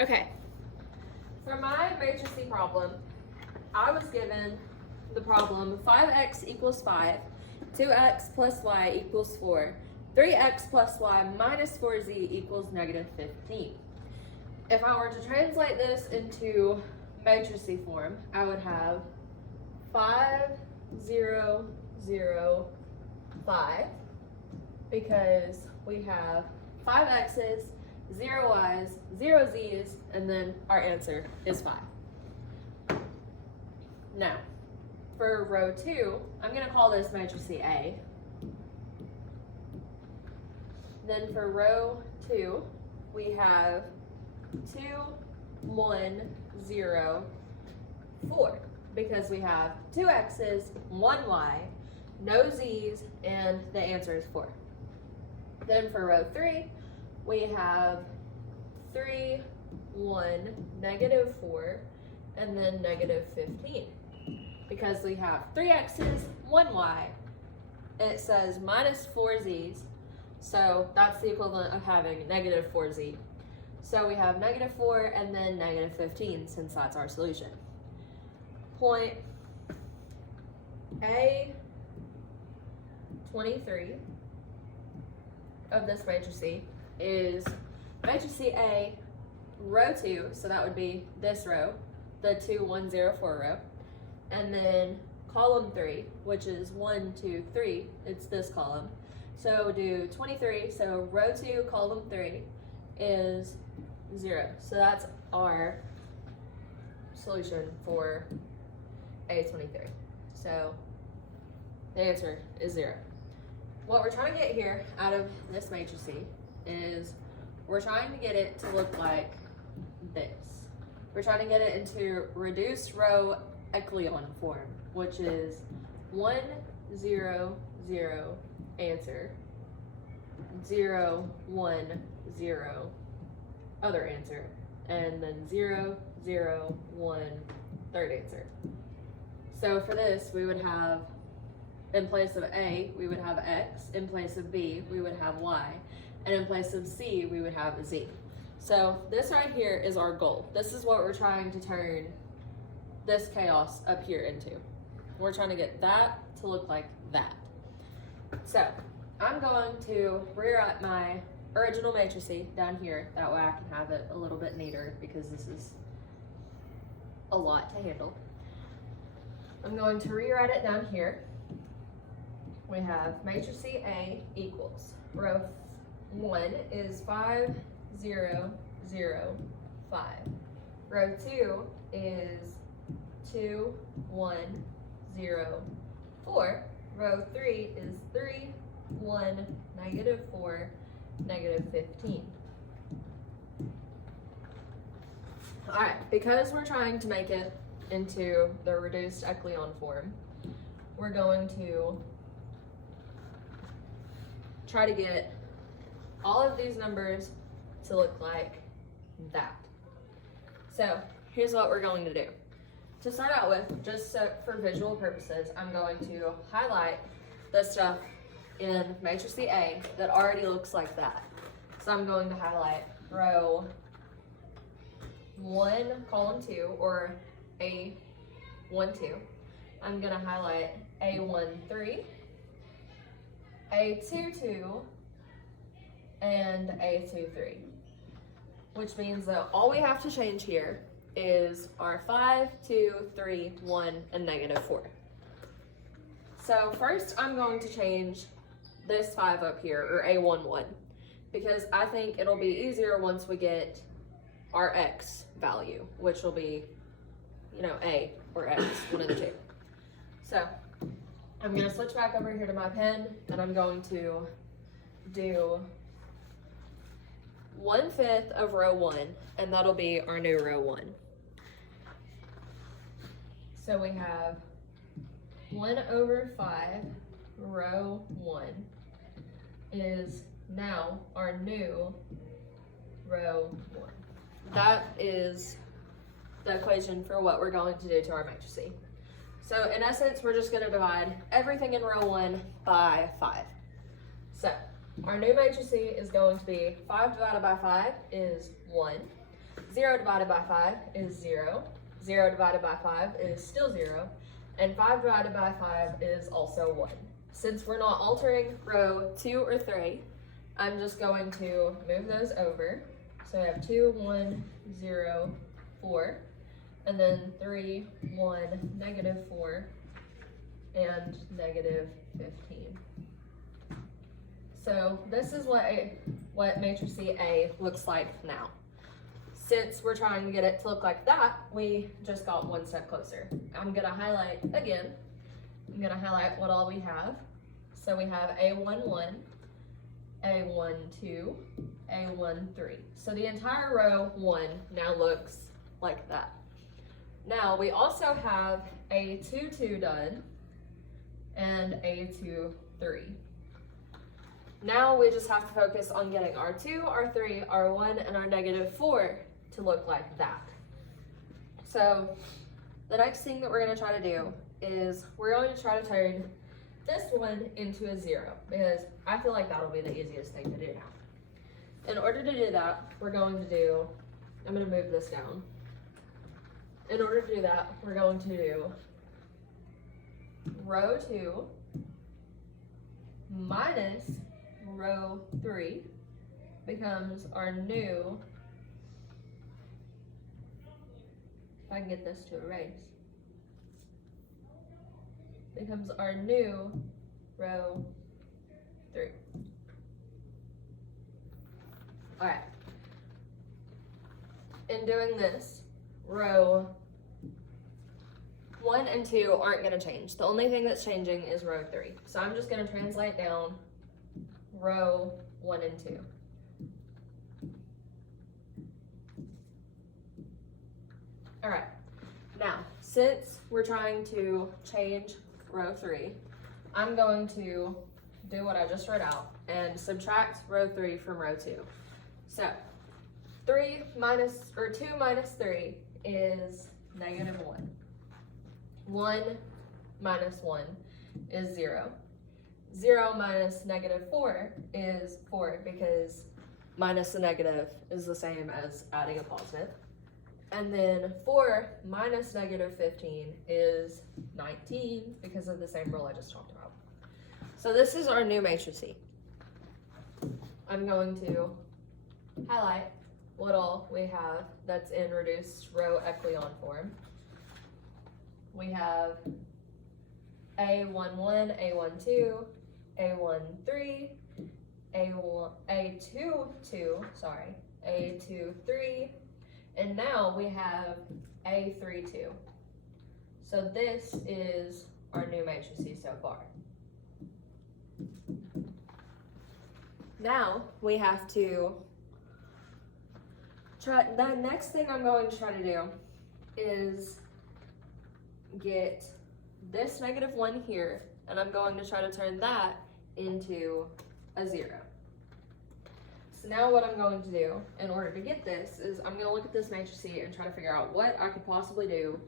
Okay, for my matrix C problem, I was given the problem 5x equals 5, 2x plus y equals 4, 3x plus y minus 4z equals negative 15. If I were to translate this into matrice form, I would have 5, 0, 0, 5, because we have 5 x's, 0 y's, 0 z's, and then our answer is 5. Now, for row 2, I'm going to call this matrix A. Then for row 2, we have 2, 1, 0, 4, because we have 2 x's, 1 y, no z's, and the answer is 4. Then for row 3, we have 3, 1, negative 4, and then negative 15. Because we have 3 x's, 1 y, it says minus 4 z's, so that's the equivalent of having negative 4z. So we have negative 4 and then negative 15, since that's our solution. Point A23 of this matrix is matrix A, row 2, so that would be this row, the 2, 1, 0, 4 row, and then column 3, which is 1, 2, 3, it's this column. So do 23, so row 2, column 3 is 0. So that's our solution for A23. So the answer is 0. What we're trying to get here out of this matrix is we're trying to get it to look like this. We're trying to get it into reduced row echelon form, which is 1, 0, 0, answer, 0, 1, 0, other answer, and then 0, 0, 1, third answer. So for this, we would have, in place of A, we would have X, in place of B, we would have Y, and in place of C, we would have Z. So this right here is our goal. This is what we're trying to turn this chaos up here into. We're trying to get that to look like that. So I'm going to rewrite my original matrix down here. That way I can have it a little bit neater, because this is a lot to handle. I'm going to rewrite it down here. We have matrix A equals, row 1 is 5, 0, 0, 5. Row 2 is 2, 1, 0, 4. Row 3 is 3, 1, negative 4, negative 15. All right, because we're trying to make it into the reduced echelon form, we're going to try to get all of these numbers to look like that. So here's what we're going to do. To start out with, just so for visual purposes, I'm going to highlight the stuff in matrix A that already looks like that. So I'm going to highlight row 1, column 2, or A12. I'm going to highlight A13, A22, and A23, which means that all we have to change here is our 5, 2, 3, 1, and negative 4. So first I'm going to change this 5 up here, or A11, because I think it'll be easier once we get our X value, which will be, A or X, one of the two. So I'm gonna switch back over here to my pen, and I'm going to do 1/5 of row 1, and that'll be our new row 1. So we have 1/5 row 1 is now our new row 1. That is the equation for what we're going to do to our matrix. So in essence, we're just going to divide everything in row 1 by 5. So our new matrix is going to be 5 divided by 5 is 1. 0 divided by 5 is 0. 0 divided by 5 is still 0. And 5 divided by 5 is also 1. Since we're not altering row 2 or 3, I'm just going to move those over. So I have 2, 1, 0, 4, and then 3, 1, negative 4, and negative 15. So this is what matrix A looks like now. Since we're trying to get it to look like that, we just got one step closer. I'm gonna highlight again. I'm gonna highlight what all we have. So we have A11, A12, A13. So the entire row 1 now looks like that. Now we also have A22 done and A23. Now we just have to focus on getting our 2, our 3, our 1, and our negative 4 to look like that. So the next thing that we're going to try to do is we're going to try to turn this one into a 0, because I feel like that'll be the easiest thing to do now. In order to do that, we're going to do, I'm going to move this down. In order to do that, we're going to do row 2 minus row 3 becomes our new, if I can get this to erase, becomes our new row 3. All right. In doing this, row 1 and 2 aren't going to change. The only thing that's changing is row 3. So I'm just going to translate down row 1 and 2. All right. Now, since we're trying to change row 3, I'm going to do what I just wrote out and subtract row 3 from row 2. So 2 minus 3 is negative 1. 1 minus 1 is 0. 0 minus negative 4 is 4, because minus a negative is the same as adding a positive. And then 4 minus negative 15 is 19, because of the same rule I just talked about. So this is our new matrix C. I'm going to highlight what all we have that's in reduced row echelon form. We have A11, A12, A13, A22, A23, and now we have A32. So this is our new matrix C so far. Now we have to try, the next thing I'm going to try to do is get this negative 1 here, and I'm going to try to turn that into a 0. So now what I'm going to do in order to get this is I'm going to look at this matrix C and try to figure out what I could possibly do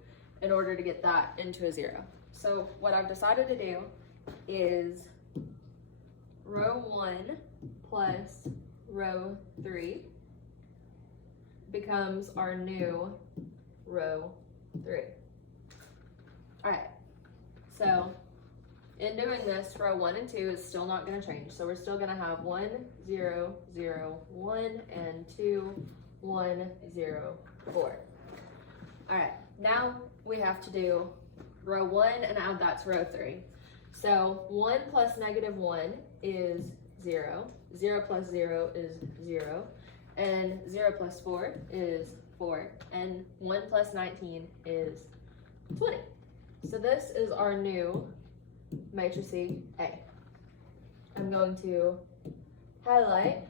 in order to get that into a 0. So what I've decided to do is row 1 plus row 3 becomes our new row 3. All right, so in doing this, row 1 and 2 is still not going to change. So we're still going to have 1, 0, 0, 1, and 2, 1, 0, 4. All right, now we have to do row 1 and add that to row 3. So 1 plus negative 1 is 0. 0 plus 0 is 0. And 0 plus 4 is 4. And 1 plus 19 is 20. So this is our new matrix C A. I'm going to highlight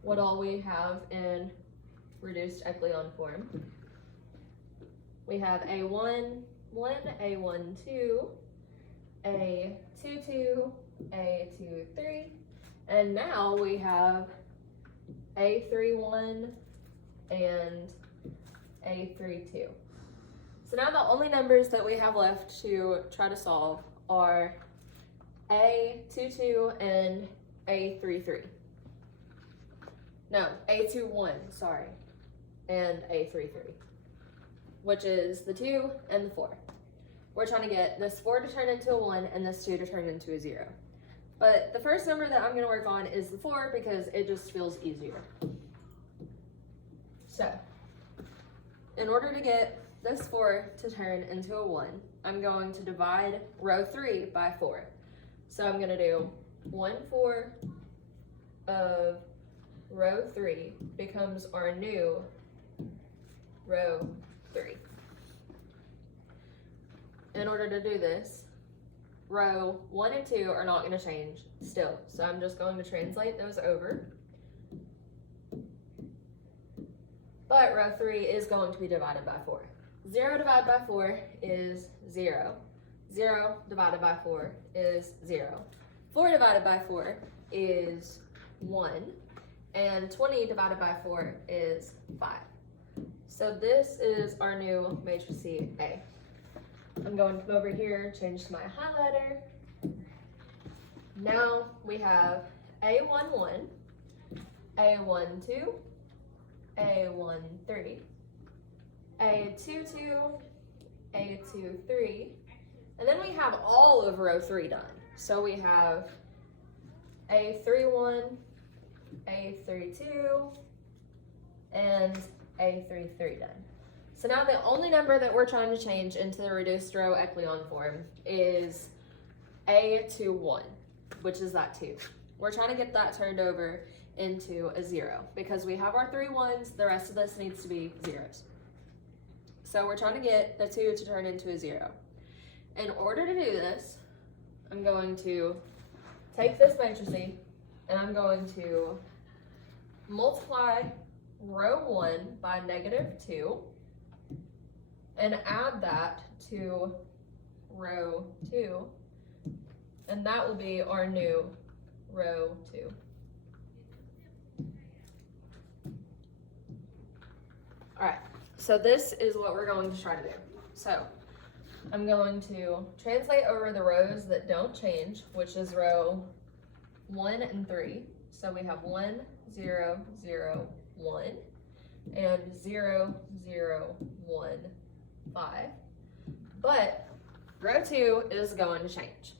what all we have in reduced echelon form. We have A1, 1, A1, 2, A2, 2, A2, 3, and now we have A3, 1, and A3, 2. So now the only numbers that we have left to try to solve are A22 and A33. No, A21, sorry. and A33, which is the 2 and the 4. We're trying to get this 4 to turn into a 1 and this 2 to turn into a 0. But the first number that I'm going to work on is the 4 because it just feels easier. So, in order to get this 4 to turn into a 1, I'm going to divide row 3 by 4. So I'm going to do 1/4 of row 3 becomes our new row 3. In order to do this, row 1 and 2 are not going to change still. So I'm just going to translate those over. But row 3 is going to be divided by 4. 0 divided by 4 is 0. 0 divided by 4 is 0. 4 divided by 4 is 1. And 20 divided by 4 is 5. So this is our new matrix A. I'm going to come over here, change to my highlighter. Now we have A11, A12, A13, A22, A23, and then we have all of row 3 done. So we have A31, A32, and A33 done. So now the only number that we're trying to change into the reduced row echelon form is A21, which is that 2. We're trying to get that turned over into a 0 because we have our 3 1s, the rest of this needs to be 0s. So we're trying to get the 2 to turn into a 0. In order to do this, I'm going to take this matrix and I'm going to multiply row 1 by -2 and add that to row 2, and that will be our new row 2. All right, so this is what we're going to try to do. So I'm going to translate over the rows that don't change, which is row 1 and 3. So we have 1, 0, 0, 1, and 0, 0, 1, 5. But row 2 is going to change.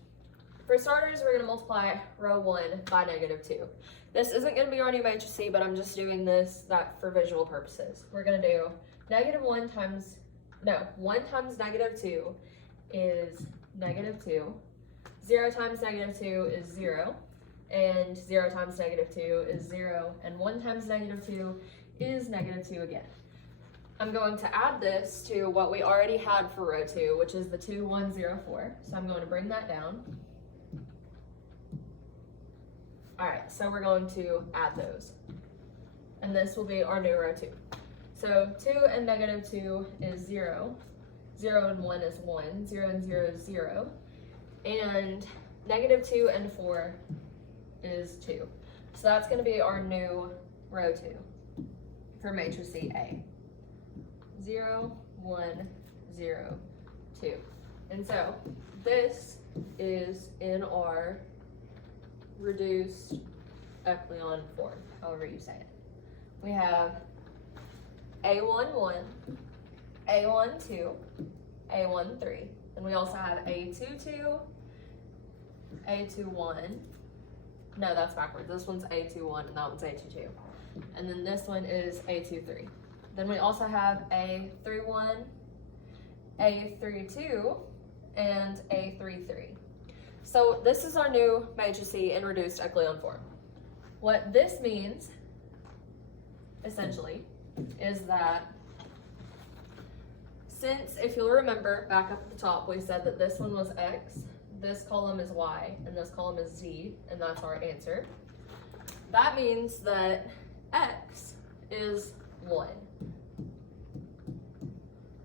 For starters, we're going to multiply row 1 by -2. This isn't going to be our new matrix C, but I'm just doing that for visual purposes. We're going to do 1 times -2 is -2. 0 times -2 is 0. And 0 times -2 is 0. And 1 times -2 is -2 again. I'm going to add this to what we already had for row 2, which is the 2, 1, 0, 4. So I'm going to bring that down. All right, so we're going to add those. And this will be our new row 2. So 2 and -2 is 0. 0 and 1 is 1. 0 and 0 is 0. And -2 and 4 is 2. So that's going to be our new row 2 for matrix A. 0, 1, 0, 2. And so this is in our reduced echelon form, however you say it. We have A11, A12, A13, and we also have A22, A21. No, that's backwards. This one's A21 and that one's A22. And then this one is A23. Then we also have A31, A32, and A33. So this is our new matrix in reduced echelon form. What this means, essentially, is that since, if you'll remember, back up at the top, we said that this one was X, this column is Y, and this column is Z, and that's our answer. That means that X is 1.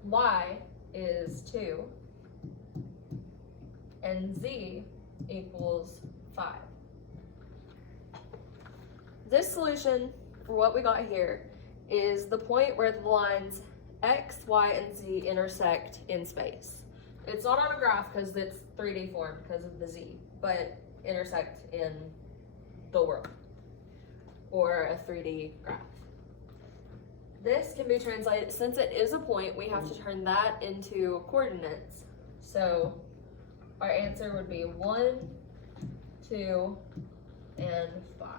Y is 2. And Z equals 5. This solution for what we got here is the point where the lines X, Y, and Z intersect in space. It's not on a graph because it's 3D form because of the Z, but intersect in the world or a 3D graph. this can be translated, since it is a point, we have to turn that into coordinates. So our answer would be 1, 2, and 5.